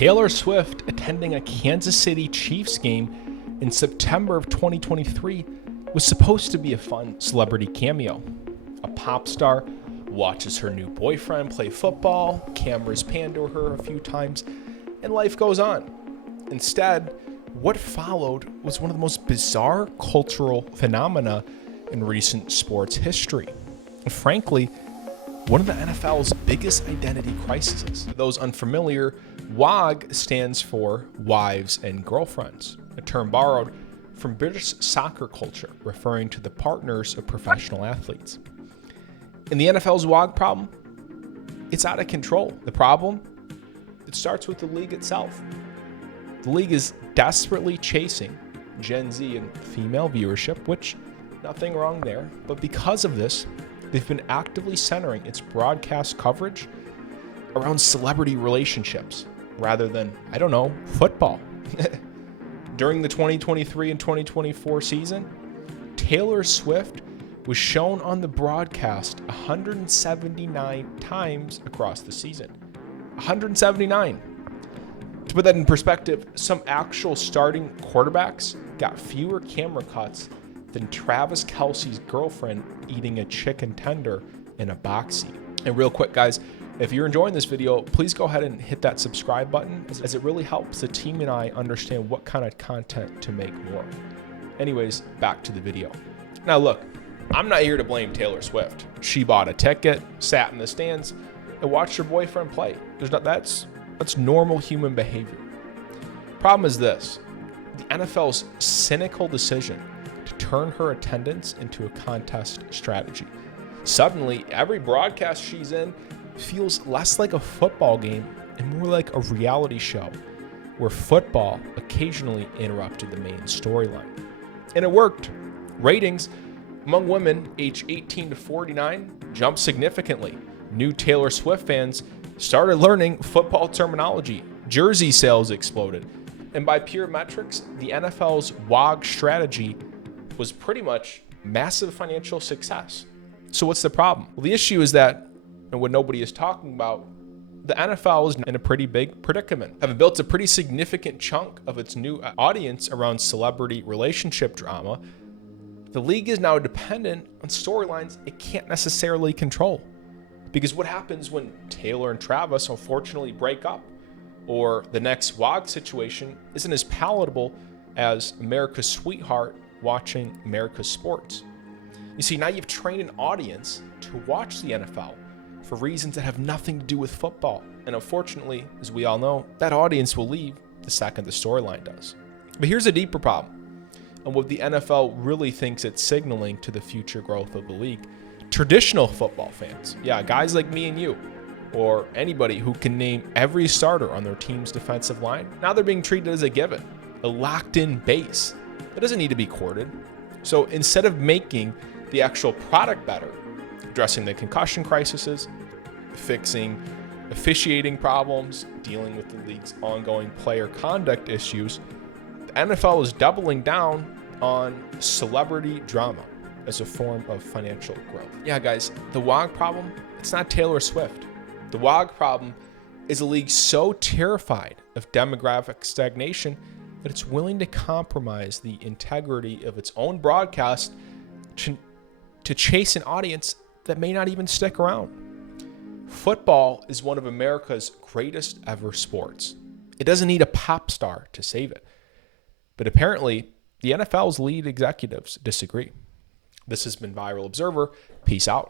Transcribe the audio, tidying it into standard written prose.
Taylor Swift attending a Kansas City Chiefs game in September of 2023 was supposed to be a fun celebrity cameo. A pop star watches her new boyfriend play football, cameras pan to her a few times, and life goes on. Instead, what followed was one of the most bizarre cultural phenomena in recent sports history. And frankly, one of the NFL's biggest identity crises. For those unfamiliar, WAG stands for Wives and Girlfriends, a term borrowed from British soccer culture, referring to the partners of professional athletes. In the NFL's WAG problem, it's out of control. The problem, it starts with the league itself. The league is desperately chasing Gen Z and female viewership, which nothing wrong there, but because of this, they've been actively centering its broadcast coverage around celebrity relationships rather than, football. During the 2023 and 2024 season, Taylor Swift was shown on the broadcast 179 times across the season. 179. To put that in perspective, some actual starting quarterbacks got fewer camera cuts than Travis Kelce's girlfriend eating a chicken tender in a box seat. And real quick, guys, if you're enjoying this video, please go ahead and hit that subscribe button, as it really helps the team and I understand what kind of content to make more. Anyways, back to the video. Now look, I'm not here to blame Taylor Swift. She bought a ticket, sat in the stands, and watched her boyfriend play. That's normal human behavior. Problem is this: the NFL's cynical decision to turn her attendance into a contest strategy. Suddenly, every broadcast she's in feels less like a football game and more like a reality show where football occasionally interrupted the main storyline. And it worked. Ratings among women aged 18 to 49 jumped significantly. New Taylor Swift fans started learning football terminology. Jersey sales exploded. And by pure metrics, the NFL's WAG strategy was pretty much massive financial success. So what's the problem? Well, the issue is that, and what nobody is talking about, the NFL is in a pretty big predicament. Having built a pretty significant chunk of its new audience around celebrity relationship drama, the league is now dependent on storylines it can't necessarily control. Because what happens when Taylor and Travis unfortunately break up, or the next WAG situation isn't as palatable as America's sweetheart watching America's sports? You see, now you've trained an audience to watch the NFL for reasons that have nothing to do with football. And unfortunately, as we all know, that audience will leave the second the storyline does. But here's a deeper problem, and what the NFL really thinks it's signaling to the future growth of the league. Traditional football fans, guys like me and you, or anybody who can name every starter on their team's defensive line, now they're being treated as a given, a locked-in base that doesn't need to be courted. So instead of making the actual product better, addressing the concussion crises, fixing officiating problems, dealing with the league's ongoing player conduct issues, the NFL is doubling down on celebrity drama as a form of financial growth. Yeah, guys, the WAG problem, it's not Taylor Swift. The WAG problem is a league so terrified of demographic stagnation that it's willing to compromise the integrity of its own broadcast to chase an audience that may not even stick around. Football is one of America's greatest ever sports. It doesn't need a pop star to save it. But apparently, the NFL's lead executives disagree. This has been Viral Observer. Peace out.